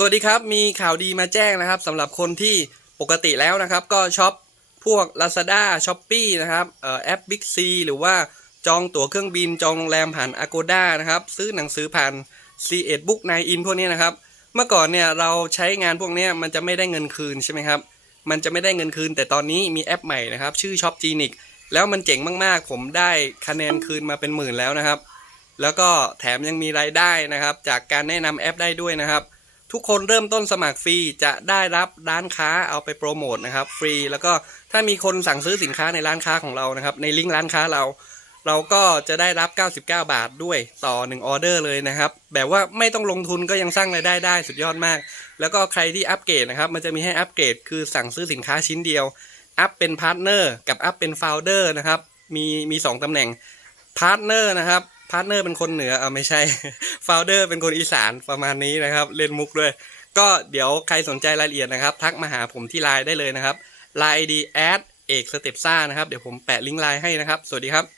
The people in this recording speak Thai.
สวัสดีครับ มีข่าวดีมาแจ้งนะครับสำหรับคนที่ปกติแล้วนะครับ ก็ช็อปพวก Lazada s h o p e e นะครับเอ่อแอป Big C หรือว่าจองตั๋วเครื่องบินจองโรงแรมผ่าน Agoda นะครับ ซื้อหนังสือผ่าน C1 Book 9 in พวกนี้นะครับ เมื่อก่อนเนี่ยเราใช้งานพวกนี้มันจะไม่ได้เงินคืนใช่ไหมครับ มันจะไม่ได้เงินคืน แต่ตอนนี้มีแอปใหม่นะครับ ชื่อ Shop Genic แล้วมันเจ๋งมากๆ ผมได้คะแนนคืนมาเป็นหมื่นแล้วนะครับ แล้วก็แถมยังมีรายได้นะครับ จากการแนะนำแอปได้ด้วยนะครับ ทุกคนเริ่มต้นสมัครฟรีจะได้รับร้านค้าเอาไปโปรโมทนะครับ ฟรีแล้วก็ถ้ามีคนสั่งซื้อสินค้าในร้านค้าของเรานะครับ ในลิงก์ร้านค้าเรา เราก็จะได้รับ 99 บาทด้วยต่อ 1 ออเดอร์เลยนะครับ แบบว่าไม่ต้องลงทุนก็ยังสร้างรายได้ได้สุดยอดมาก แล้วก็ใครที่อัปเกรดนะครับ มันจะมีให้อัปเกรดคือสั่งซื้อสินค้าชิ้นเดียว อัพเป็นพาร์ทเนอร์กับอัพเป็นโฟลเดอร์นะครับ มีมีสองตำแหน่งพาร์ทเนอร์นะครับ พาร์ทเนอร์เป็นคนเหนืออ่าไม่ใช่โฟลเดอร์เป็นคนอีสานประมาณนี้นะครับ เล่นมุกด้วย ก็เดี๋ยวใครสนใจรายละเอียดนะครับ ทักมาหาผมที่ไลน์ได้เลยนะครับไลน์ ID แอดเอกสเต็ปซ่านะครับ เดี๋ยวผมแปะลิงก์ไลน์ให้นะครับ สวัสดีครับ